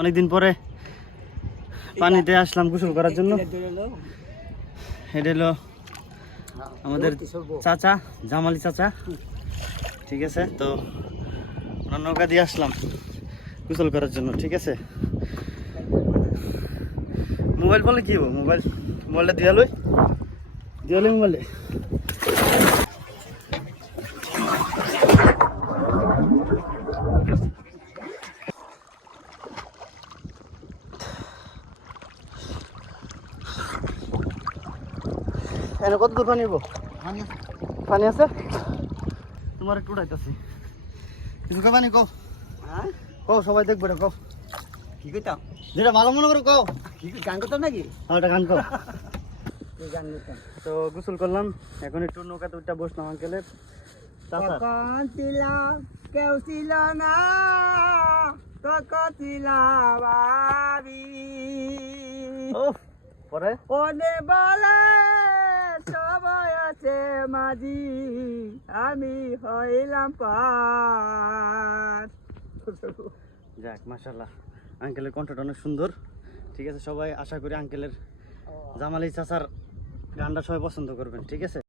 অনেকদিন পরে পানিতে আসলাম গোসল করার জন্য। এটা হলো আমাদের চাচা, জামালি চাচা। ঠিক আছে, তো নৌকা দিয়ে আসলাম গোসল করার জন্য, ঠিক আছে? মোবাইল বলে কি মোবাইল মোবাইলটা দিয়া লই মোবাইলে। এনে কত দূর পানি? পানি আছে। তোমার একটু উঠাইতেছি কিছু পানি কও। হ্যাঁ কও সবাই দেখবে কও। কি কইতাম যেটা ভালো মনে করো কও। কি গান করতাম নাকি? একটা গান কও। তো গোসল করলাম এখন একটু নৌকাতে উঠটা বসলাম আঙ্কেলের তখন ছিলাম কেউ ছিল না। তখন ছিলাম পরে ওনে বলে মাঝি আমি হইলাম পার। যাক মাসাল্লাহ আঙ্কেলের কণ্ঠটা অনেক সুন্দর। ঠিক আছে সবাই আশা করি আঙ্কেলের জামালি চাচার গানটা সবাই পছন্দ করবেন ঠিক আছে?